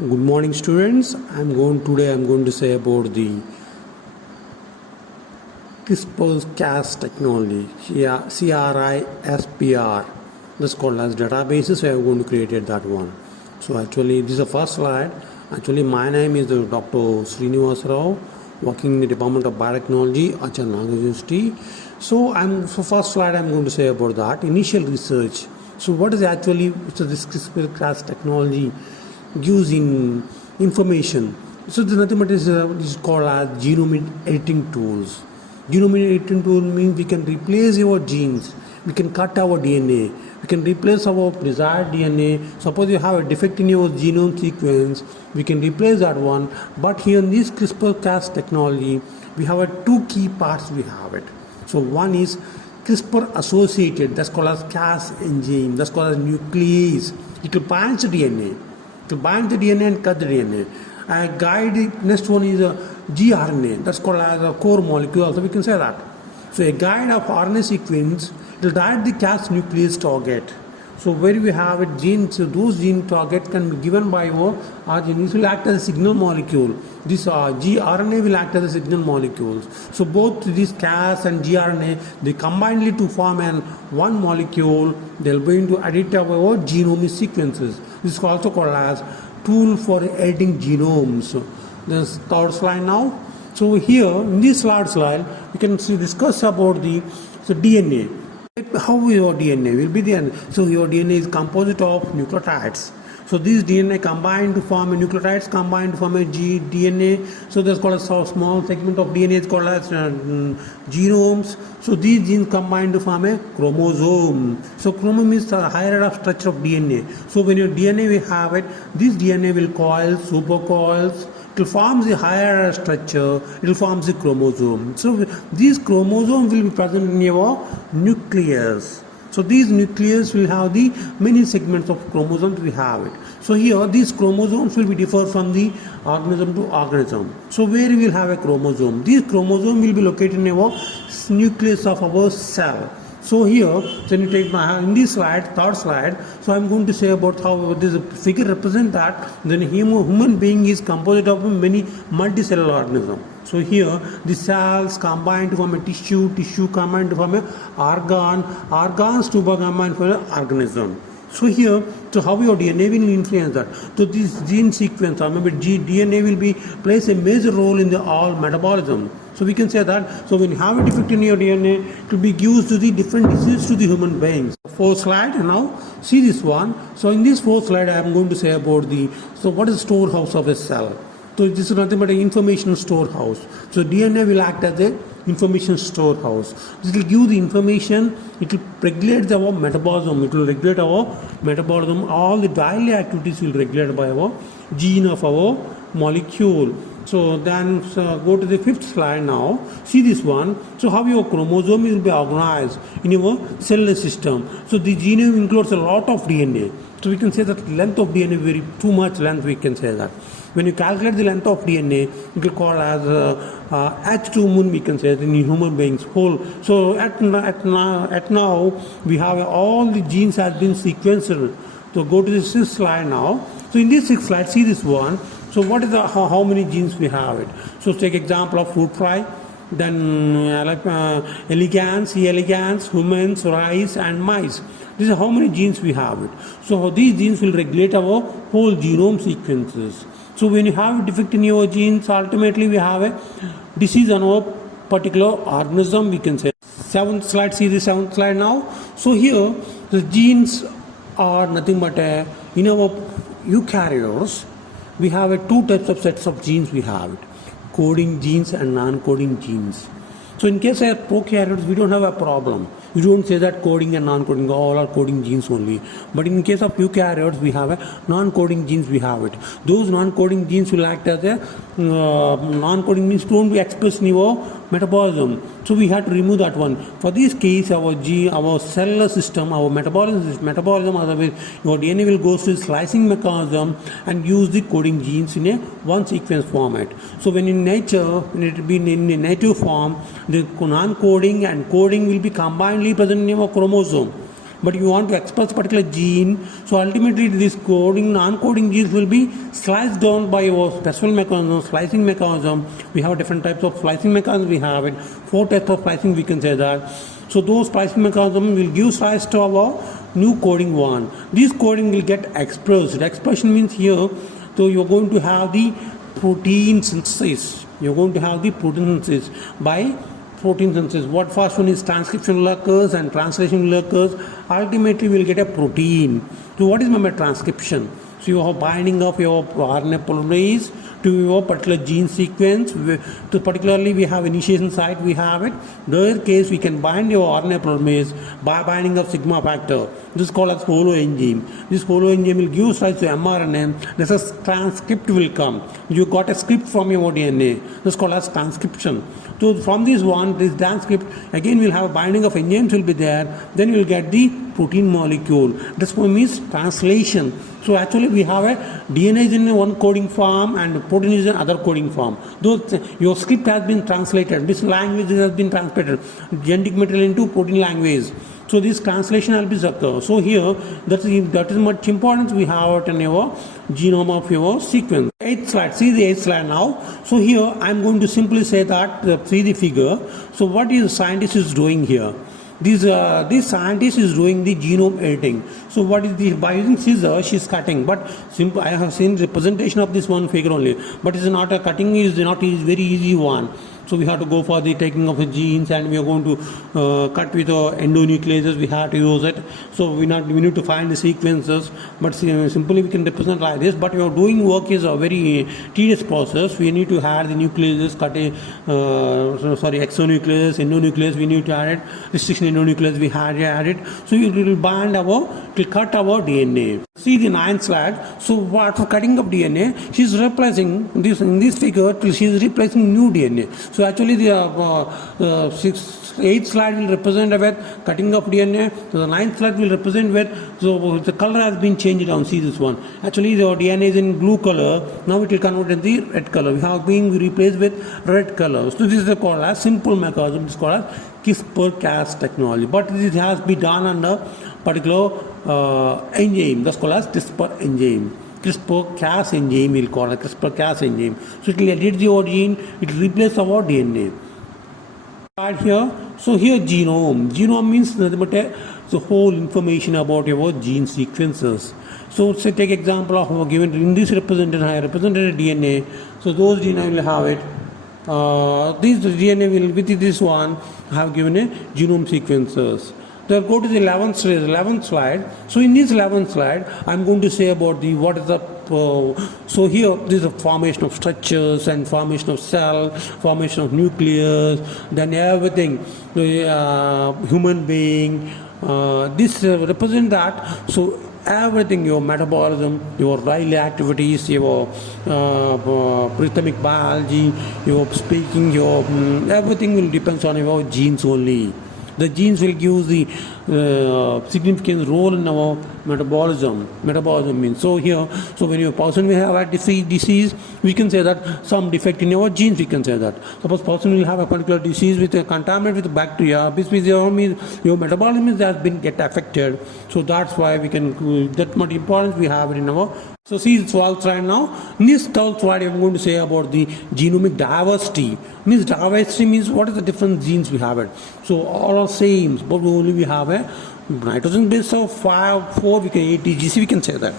Good morning, students. Today I'm going to say about the Crispr-Cas technology, CRISPR. That's called as databases. So I'm going to create that one. So actually, this is the first slide. Actually, my name is Dr. Srinivas Rao, working in the Department of Biotechnology at Nagar University. So first slide I'm going to say about that initial research. So what is actually this CRISPR-Cas technology gives in information? So the nothing but is called as genome editing tools. Genome editing tool means we can replace your genes, we can cut our DNA, we can replace our desired DNA. Suppose you have a defect in your genome sequence, we can replace that one. But here in this CRISPR-Cas technology, we have two key parts we have it. So one is CRISPR associated, that's called as Cas enzyme, that's called as nuclease. It will bind the DNA. To bind the DNA and cut the DNA. Next one is a gRNA, that's called as a core molecule, so we can say that. So a guide of RNA sequence will guide the Cas nuclease target. So where we have it genes, so those gene targets can be given by our genes will act as a signal molecule. This gRNA will act as a signal molecules. So both this Cas and gRNA, they combinedly to form one molecule. They'll going to edit our genome sequences. This is also called as tool for editing genomes. This third slide now. So here in this slide we can discuss about the DNA. How your DNA will be there? So your DNA is composite of nucleotides. So these DNA combined to form a nucleotides, combined to form a DNA. So that's called a small segment of DNA is called as genomes. So these genes combine to form a chromosome. So chromosome is the higher of structure of DNA. So when your DNA will have it, this DNA will coil, supercoils. It will form the higher structure, it will form the chromosome. So these chromosomes will be present in your nucleus. So these nucleus will have the many segments of chromosomes we have it. So here these chromosomes will be differ from the organism to organism. So where we will have a chromosome? These chromosomes will be located in our nucleus of our cell. So here, when you take in this slide, third slide, so I'm going to say about how this figure represents that then human being is composed of many multicellular organisms. So here the cells combine to form a tissue combine to form an organs to combine to form an organism. So here, so how your DNA will influence that? So this gene sequence, or maybe DNA will be plays a major role in the all metabolism. So we can say that. So when you have a defect in your DNA, it will be used to the different diseases to the human beings. Fourth slide now. See this one. So in this fourth slide, I am going to say about so what is the storehouse of a cell? So this is nothing but an information storehouse. So DNA will act as a information storehouse. This will give the information, it will regulate our metabolism, it will regulate our metabolism, all the daily activities will regulate by our gene of our molecule. So then go to the fifth slide now. See this one. So how your chromosome will be organized in your cellular system. So the genome includes a lot of DNA. So we can say that length of DNA very too much length we can say that. When you calculate the length of DNA, it will call as H2 moon we can say in human beings whole. So at now we have all the genes has been sequenced. So go to the sixth slide now. So in this sixth slide, see this one. So what is how many genes we have it? So take example of fruit fly, then elegans, C. elegans, humans, rice and mice. This is how many genes we have it. So these genes will regulate our whole genome sequences. So when you have a defect in your genes, ultimately we have a disease on our particular organism we can say. Seventh slide, see the seventh slide now. So here the genes are nothing but in our eukaryotes, we have two types of sets of genes we have it. Coding genes and non-coding genes. So in case of prokaryotes, we don't have a problem. We don't say that coding and non-coding, all are coding genes only. But in case of eukaryotes, we have a non-coding genes we have it. Those non-coding genes will act as a non-coding means don't be expressed in your metabolism. So we have to remove that one. For this case, our cellular system, our metabolism, otherwise your DNA will go through slicing mechanism and use the coding genes in a one sequence format. So when in nature, when it be in a native form, the non-coding and coding will be combinedly present in your chromosome. but you want to express particular gene. So ultimately this coding, non-coding genes will be sliced down by your special mechanism, slicing mechanism. We have different types of slicing mechanisms. We have it 4 types of splicing, we can say that. So those splicing mechanisms will give rise to our new coding one. This coding will get expressed. Expression means here, so you're going to have the protein synthesis. You're going to have the protein synthesis by protein synthesis. What first one is transcription will occurs and translation will occurs. Ultimately we'll get a protein. So what is my transcription? So you have binding of your RNA polymerase to your particular gene sequence. To particularly we have initiation site, we have it. In the case we can bind your RNA polymerase by binding of sigma factor. This is called as holoenzyme. This holoenzyme will give rise to mRNA. This is transcript will come. You got a script from your DNA. This is called as transcription. So from this one, this transcript, again we'll have a binding of enzymes will be there. Then you'll get the protein molecule. This one means translation. So actually we have a DNA is in one coding form and protein is in other coding form. Those your script has been translated. This language has been translated. Genetic material into protein language. So this translation will be occur. So here that is much importance we have in your genome of your sequence. 8th slide. See the 8th slide now. So here I am going to simply say that see the figure. So what is the scientist is doing here? This scientist is doing the genome editing. So what is the, by using scissors she is cutting, but simple, I have seen representation of this one figure only, but it's not a cutting is not is very easy one. So we have to go for the taking of the genes and we are going to cut with endonucleases, we have to use it. So we need to find the sequences, but simply we can represent like this, but your doing work is a very tedious process. We need to add the nucleases, cut exonuclease, endonuclease, we need to add it, restriction endonuclease, we had add it. So it will bind it will cut our DNA. See the 9th slide. So after cutting of DNA, she is replacing this in this figure. She is replacing new DNA. So actually the 8th slide will represent with cutting of DNA. So the 9th slide will represent with, so the color has been changed down. See this one. Actually the DNA is in blue color. Now it will convert into the red color. We have been replaced with red color. So this is called as simple mechanism. This is called as Crispr-Cas technology. But this has been done under particular enzyme. That's called as CRISPR enzyme. CRISPR-Cas enzyme we'll call it CRISPR-Cas enzyme. So it will edit your gene, it will replace our DNA. Right here, so here genome. Genome means nothing but the whole information about your gene sequences. So say take example of given in this represented I represented DNA. So those DNA will have it. This DNA will with this one have given a genome sequences. Then go to the 11th slide. So in this 11th slide, I'm going to say about the what is the so here this is a formation of structures and formation of cell, formation of nucleus, then everything, human being. This represent that. So everything, your metabolism, your daily activities, your rhythmic biology, your speaking, your everything will depend on your genes only. The genes will give the significant role in our metabolism. Metabolism means, so here, so when your person will have a disease, we can say that some defect in your genes, we can say that. Suppose person will have a particular disease with a contaminant with bacteria, which means your metabolism has been get affected. So that's why we can, that much importance we have it in our. So see this 12th slide now. In this 12th slide, I'm going to say about the genomic diversity. Means diversity means what is the different genes we have it. So all are same, but only we have a nitrogen base of 4, we can 8 GC, we can say that.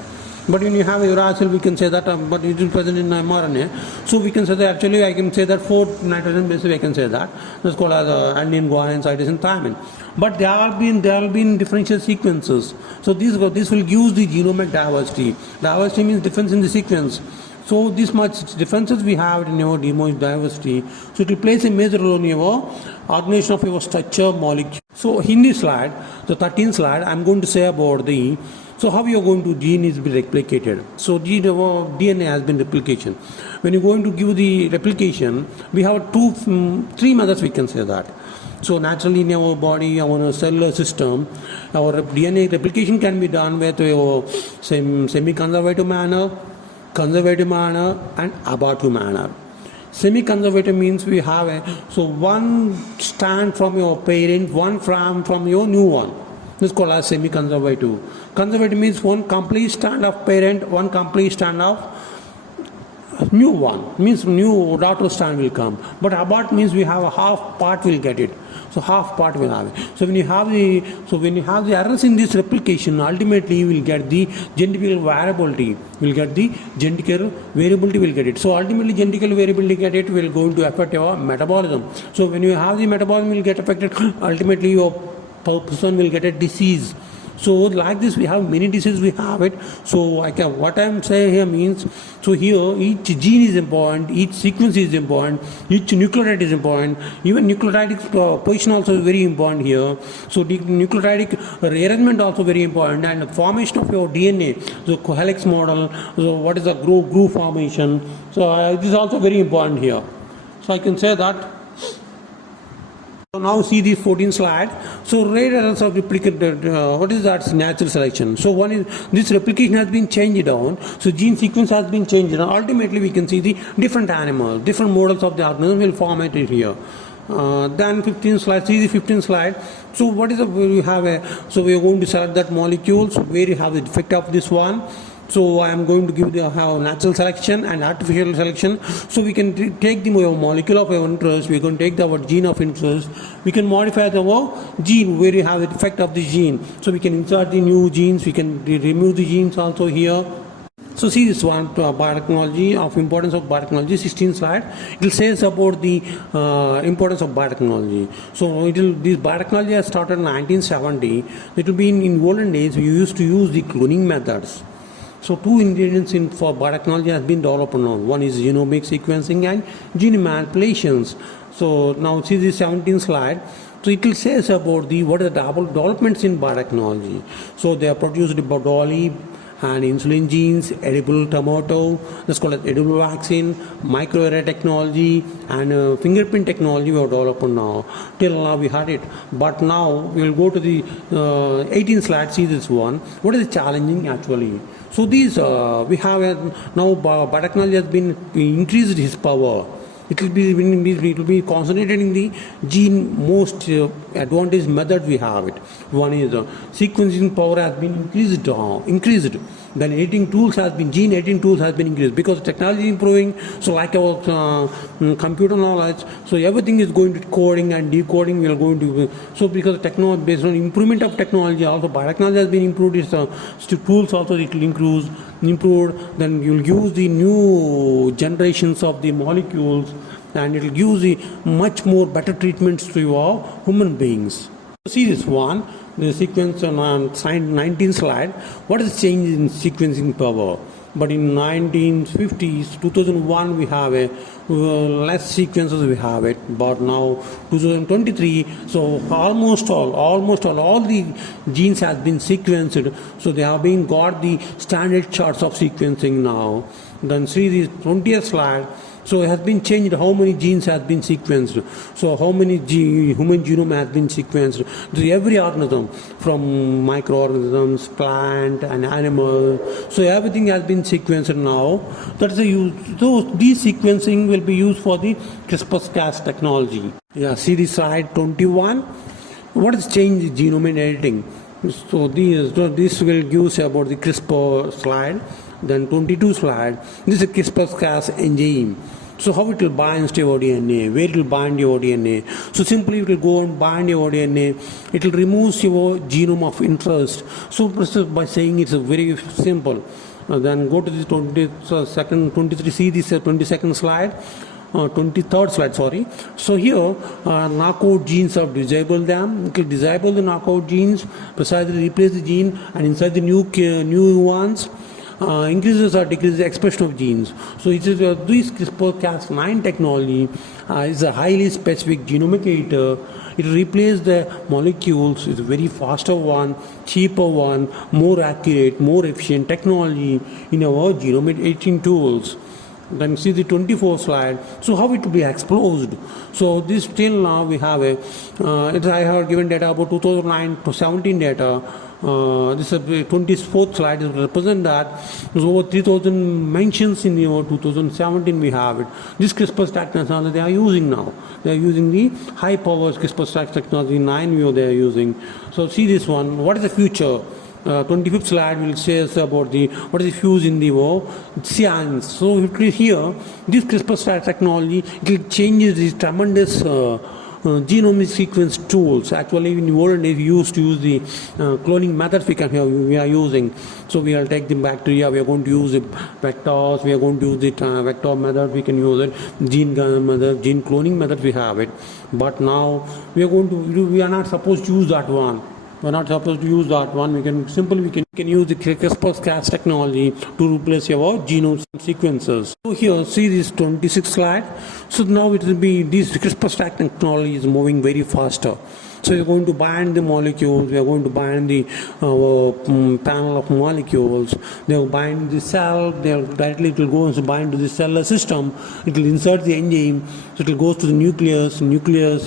But when you have uracil, we can say that, but it is present in mRNA. So we can say that actually I can say that 4 nitrogen bases, I can say that. That's called as adenine, guanine, cytosine, thymine. But there have been differential sequences. So this will give the genomic diversity. Diversity means difference in the sequence. So this much differences we have in our genomic diversity. So it will play a major role in your organization of your structure molecule. So in this slide, the 13th slide, I'm going to say about the, so how you are going to gene is be replicated. So DNA has been replication. When you're going to give the replication, we have 3 methods we can say that. So naturally in our body, our cellular system, our DNA replication can be done with a semi-conservative manner, conservative manner and abortive manner. Semi-conservative means we have so one strand from your parent, one from your new one. This is called as semi-conservative. Conservative means one complete stand of parent, one complete stand of new one, means new daughter stand will come. But abort means we have a half part will get it. So half part will have it. So when you have the errors in this replication, ultimately you will get the genetical variability. Will get the genetical variability will get it. So ultimately genetical variability get it will going to affect your metabolism. So when you have the metabolism will get affected, ultimately your person will get a disease. So like this we have many diseases we have it. So what I'm saying here means, so here each gene is important, each sequence is important, each nucleotide is important, even nucleotide position also is very important here. So the nucleotide rearrangement also very important, and formation of your DNA, so helix model, so what is the groove formation, so this is also very important here. So I can say that. So now see the 14th slide. So rate errors of replicate, what is that? Natural selection. So one is this replication has been changed down. So gene sequence has been changed down. Ultimately we can see the different animals, different models of the organism will form it here. Then 15th slide, see the 15th slide. So what is the, we have a, so we are going to select that molecules where you have the defect of this one. So I am going to give the natural selection and artificial selection. So we can take the molecule of our interest, we can take our gene of interest, we can modify the gene where you have the defect of the gene. So we can insert the new genes, we can remove the genes also here. So see this one, biotechnology, of importance of biotechnology, 16th slide. It will say about the importance of biotechnology. So this biotechnology has started in 1970. It will be in olden days we used to use the cloning methods. So two ingredients for biotechnology has been developed now. One is genomic sequencing and gene manipulations. So now see the 17th slide. So it will say about the what are the developments in biotechnology. So they are produced by Dolly and insulin genes, edible tomato, that's called as edible vaccine, microarray technology, and fingerprint technology we have developed now. Till now we had it, but now we will go to the 18th slide. See this one. What is challenging actually? So these we have now biotechnology has been increased its power. It will be concentrated in the gene most advantage method we have it. One is sequencing power has been increased. Then editing tools has been, gene editing tools has been increased because technology is improving. So like our computer knowledge, so everything is going to coding and decoding. We are going to, so because technology, based on improvement of technology, also biotechnology has been improved. Its tools also it will improved. Then you will use the new generations of the molecules, and it will use the much more better treatments to your human beings. See this one, the sequence on 19th slide. What is change in sequencing power? But in 1950s, 2001 we have a less sequences we have it, but now 2023, so almost all the genes has been sequenced. So they have been got the standard charts of sequencing now. Then see the 20th slide. So it has been changed how many genes has been sequenced. So how many human genome has been sequenced. To every organism, from microorganisms, plant and animal. So everything has been sequenced now. That's the use. So this sequencing will be used for the CRISPR-Cas technology. Yeah, see the slide 21. What is change in genome editing? So this will give about the CRISPR slide. Then 22 slide. This is CRISPR-Cas enzyme. So how it will bind to your DNA, where it will bind your DNA. So simply it will go and bind your DNA. It will remove your genome of interest. So by saying it's very simple. Then go to the 23, see this 22nd slide. 23rd slide, sorry. So here knockout genes are disable them. It will disable the knockout genes, precisely replace the gene, and inside the new ones. Increases or decreases the expression of genes. So it is this CRISPR-Cas9 technology is a highly specific genomic editor. It replaces the molecules. It's a very faster one, cheaper one, more accurate, more efficient technology in our genome editing tools. Then see the 24th slide. So how it will be exposed. So this till now we have a, I have given data about 2009 to 17 data. this is the 24th slide, it represent that there's over 3,000 mentions in the year 2017 we have it. This CRISPR-Cas technology they are using now. They are using the high power CRISPR-Cas technology, 9 they are using. So see this one, what is the future? 25th slide will say us about the what is the fuse in the science. So here, this CRISPR-Cas technology, it will change these tremendous genomic sequence tools. Actually, in the olden days, we used to use the cloning methods we are using. So we will take the bacteria, we are going to use the vectors, we are going to use the vector method, we can use it, gene method, gene cloning method, we have it. But now we are not supposed to use that one. We're not supposed to use that one. We can use the CRISPR-Cas technology to replace your genome sequences. So here, see this 26th slide. So now it will be this CRISPR-Cas technology is moving very faster. So you're going to bind the molecules, we are going to bind the panel of molecules, they will bind the cell, directly it will go and bind to the cellular system, it will insert the enzyme, so it will go to the nucleus,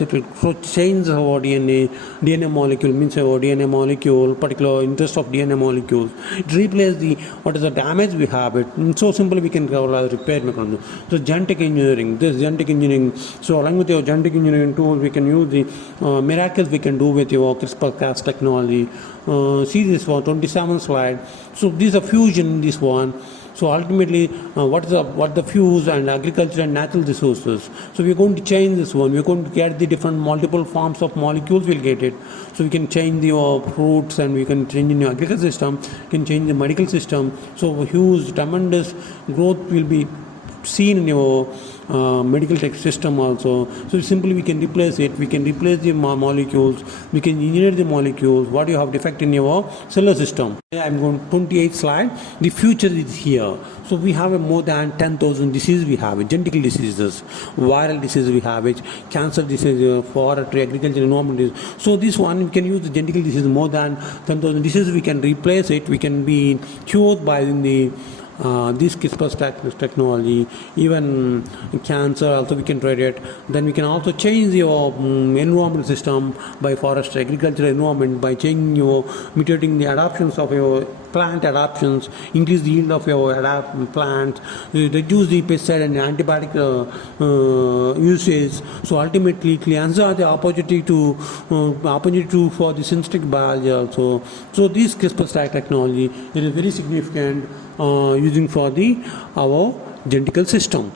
it will change our DNA molecule, means our DNA molecule, particular interest of DNA molecules. It replaces what is the damage we have it. And so simply we can repair mechanism. So genetic engineering, so along with your genetic engineering tools, we can use the miracles we can do with your CRISPR-Cas technology. See this one, 27th slide. So this is a fusion in this one. So ultimately, what the fuse and agriculture and natural resources. So we're going to change this one. We're going to get the different multiple forms of molecules. We'll get it. So we can change your fruits and we can change in your agriculture system. We can change the medical system. So huge, tremendous growth will be seen in your medical tech system also. So simply we can replace it. We can replace the molecules. We can engineer the molecules. What you have defect in your cellular system. I'm going to 28th slide. The future is here. So we have more than 10,000 diseases we have it. Genetic diseases, viral diseases we have it, cancer disease, forestry, agriculture, environment disease. So this one we can use the genetic disease more than 10,000 diseases. We can replace it. We can be cured by this CRISPR technology, even cancer also we can treat it. Then we can also change your environmental system by forest agriculture environment by changing mutating the adaptations of your plant adaptations, increase the yield of your plants, reduce the pesticide and antibiotic usage. So ultimately it answers the opportunity for the synthetic biology also. So this CRISPR technology is very significant using for our genetical system.